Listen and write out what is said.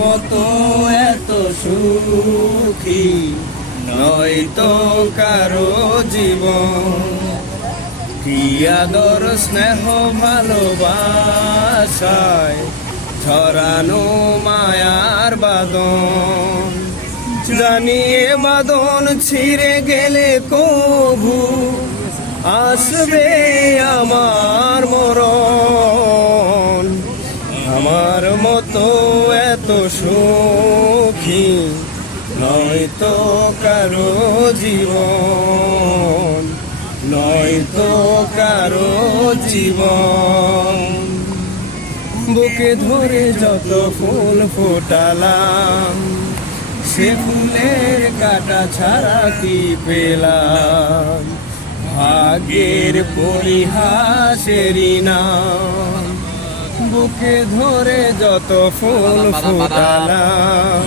মতো এত সুখী নয়তো কারো জীবন। কি আদর স্নেহ ভালোবাসায় ছড়ানো মায়ার বাঁধন। জানিয়ে বাঁধন ছিঁড়ে গেলে কভু আসবে আমার মরণ। আমার মতো এত সুখী নয়তো কারো জীবন, নয়তো কারো জীবন। বুকে ধরে যত ফুল ফোটালাম, সে ফুলের কাটা ছাড়া কি পেলাম? ভাগ্যের পরিহাসেরই নাম। বুকে ধরে যত ফুল ফোটালাম,